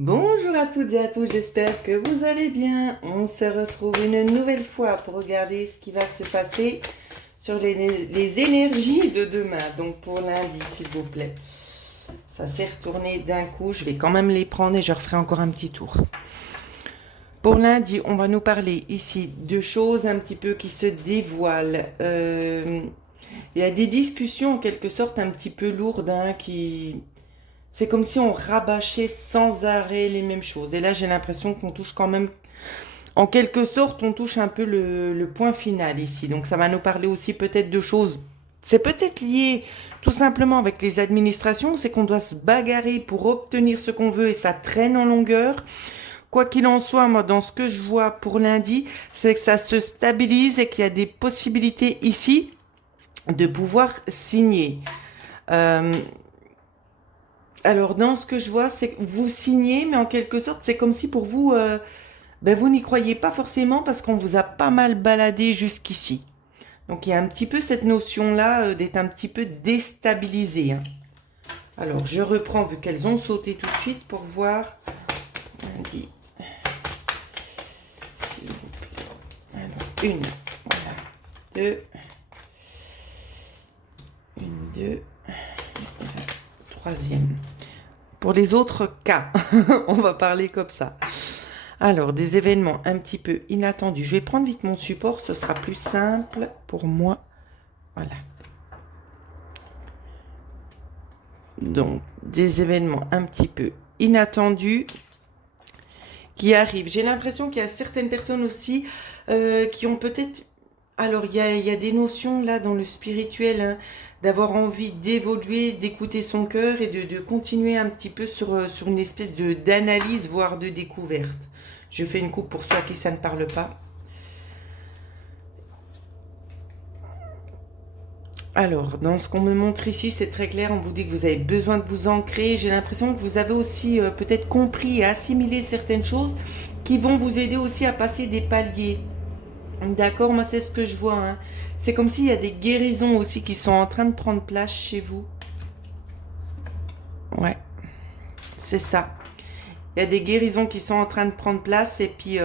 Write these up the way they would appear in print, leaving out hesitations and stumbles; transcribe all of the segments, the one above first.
Bonjour à toutes et à tous, j'espère que vous allez bien. On se retrouve une nouvelle fois pour regarder ce qui va se passer sur les énergies de demain. Donc pour lundi, s'il vous plaît. Ça s'est retourné d'un coup, je vais quand même les prendre et je referai encore un petit tour. Pour lundi, on va nous parler ici de choses un petit peu qui se dévoilent. Il y a des discussions en quelque sorte un petit peu lourdes qui... C'est comme si on rabâchait sans arrêt les mêmes choses. Et là, j'ai l'impression qu'on touche quand même, en quelque sorte, on touche un peu le point final ici. Donc, ça va nous parler aussi peut-être de choses. C'est peut-être lié tout simplement avec les administrations. C'est qu'on doit se bagarrer pour obtenir ce qu'on veut et ça traîne en longueur. Quoi qu'il en soit, moi, dans ce que je vois pour lundi, c'est que ça se stabilise et qu'il y a des possibilités ici de pouvoir signer. Euh, Alors, dans ce que je vois, c'est que vous signez, mais en quelque sorte, c'est comme si pour vous, vous n'y croyez pas forcément parce qu'on vous a pas mal baladé jusqu'ici. Donc, il y a un petit peu cette notion-là d'être un petit peu déstabilisé, hein. Alors, je reprends vu qu'elles ont sauté tout de suite pour voir. Lundi, s'il vous plaît. Alors, une, voilà, deux, deux, et la troisième. Pour les autres cas, on va parler comme ça. Alors, des événements un petit peu inattendus. Je vais prendre vite mon support, ce sera plus simple pour moi. Voilà. Donc, des événements un petit peu inattendus qui arrivent. J'ai l'impression qu'il y a certaines personnes aussi qui ont peut-être... Alors, il y a des notions là dans le spirituel, hein, d'avoir envie d'évoluer, d'écouter son cœur et de continuer un petit peu sur une espèce d'analyse, voire de découverte. Je fais une coupe pour ceux à qui ça ne parle pas. Alors, dans ce qu'on me montre ici, c'est très clair. On vous dit que vous avez besoin de vous ancrer. J'ai l'impression que vous avez aussi peut-être compris et assimilé certaines choses qui vont vous aider aussi à passer des paliers. D'accord, moi c'est ce que je vois, hein. C'est comme s'il y a des guérisons aussi qui sont en train de prendre place chez vous. Ouais, c'est ça. Il y a des guérisons qui sont en train de prendre place et puis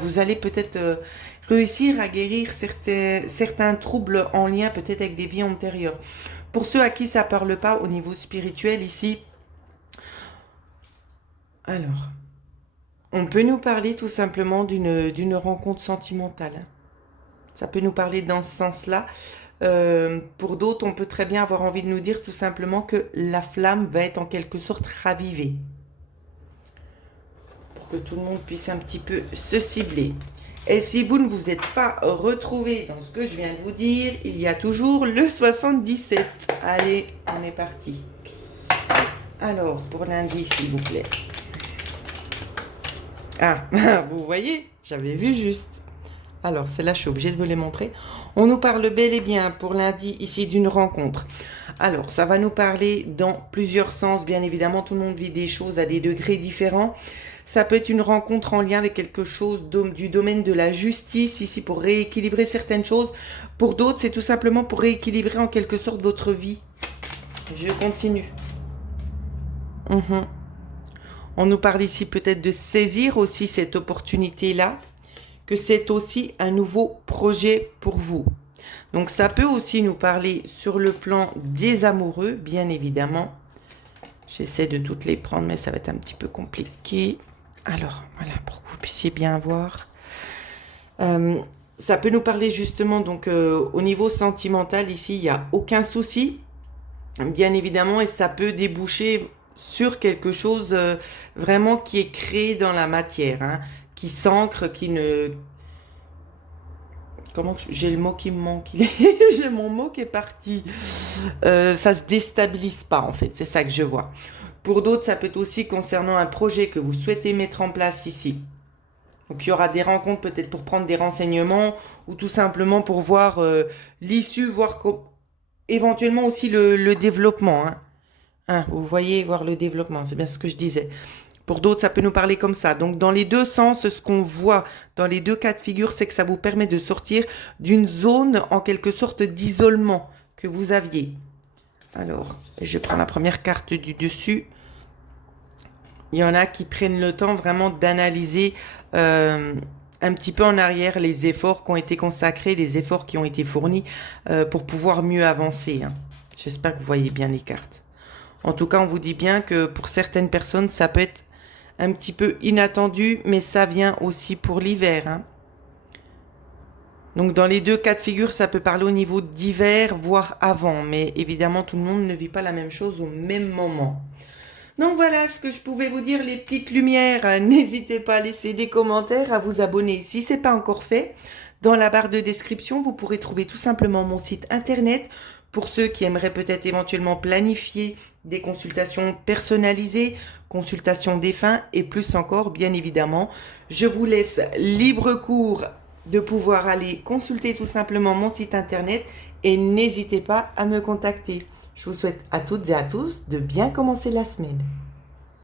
vous allez peut-être réussir à guérir certains troubles en lien peut-être avec des vies antérieures. Pour ceux à qui ça ne parle pas au niveau spirituel ici, alors, on peut nous parler tout simplement d'une rencontre sentimentale, hein. Ça peut nous parler dans ce sens-là. Pour d'autres, on peut très bien avoir envie de nous dire tout simplement que la flamme va être en quelque sorte ravivée. Pour que tout le monde puisse un petit peu se cibler. Et si vous ne vous êtes pas retrouvé dans ce que je viens de vous dire, il y a toujours le 77. Allez, on est parti. Alors, pour lundi, s'il vous plaît. Ah, vous voyez, j'avais vu juste. Alors, celle-là, je suis obligée de vous les montrer. On nous parle bel et bien pour lundi ici d'une rencontre. Alors, ça va nous parler dans plusieurs sens. Bien évidemment, tout le monde vit des choses à des degrés différents. Ça peut être une rencontre en lien avec quelque chose du domaine de la justice, ici pour rééquilibrer certaines choses. Pour d'autres, c'est tout simplement pour rééquilibrer en quelque sorte votre vie. Je continue. On nous parle ici peut-être de saisir aussi cette opportunité-là, que c'est aussi un nouveau projet pour vous. Donc ça peut aussi nous parler sur le plan des amoureux, bien évidemment. J'essaie de toutes les prendre, mais ça va être un petit peu compliqué. Alors, voilà, pour que vous puissiez bien voir. Ça peut nous parler justement, donc au niveau sentimental, ici, il n'y a aucun souci, bien évidemment, et ça peut déboucher sur quelque chose vraiment qui est créé dans la matière, hein, qui s'ancre, qui ne... J'ai le mot qui me manque. J'ai mon mot qui est parti. Ça se déstabilise pas, en fait. C'est ça que je vois. Pour d'autres, ça peut être aussi concernant un projet que vous souhaitez mettre en place ici. Donc, il y aura des rencontres peut-être pour prendre des renseignements ou tout simplement pour voir l'issue, voir éventuellement aussi le développement, hein. Hein, vous voyez, voir le développement, c'est bien ce que je disais. Pour d'autres, ça peut nous parler comme ça. Donc, dans les deux sens, ce qu'on voit dans les deux cas de figure, c'est que ça vous permet de sortir d'une zone, en quelque sorte, d'isolement que vous aviez. Alors, je prends la première carte du dessus. Il y en a qui prennent le temps vraiment d'analyser un petit peu en arrière les efforts qui ont été consacrés, les efforts qui ont été fournis pour pouvoir mieux avancer, hein. J'espère que vous voyez bien les cartes. En tout cas, on vous dit bien que pour certaines personnes, ça peut être un petit peu inattendu, mais ça vient aussi pour l'hiver, hein. Donc dans les deux cas de figure, ça peut parler au niveau d'hiver, voire avant. Mais évidemment, tout le monde ne vit pas la même chose au même moment. Donc voilà ce que je pouvais vous dire, les petites lumières. N'hésitez pas à laisser des commentaires, à vous abonner si ce n'est pas encore fait. Dans la barre de description, vous pourrez trouver tout simplement mon site internet pour ceux qui aimeraient peut-être éventuellement planifier des consultations personnalisées, consultations défunts et plus encore, bien évidemment. Je vous laisse libre cours de pouvoir aller consulter tout simplement mon site internet et n'hésitez pas à me contacter. Je vous souhaite à toutes et à tous de bien commencer la semaine.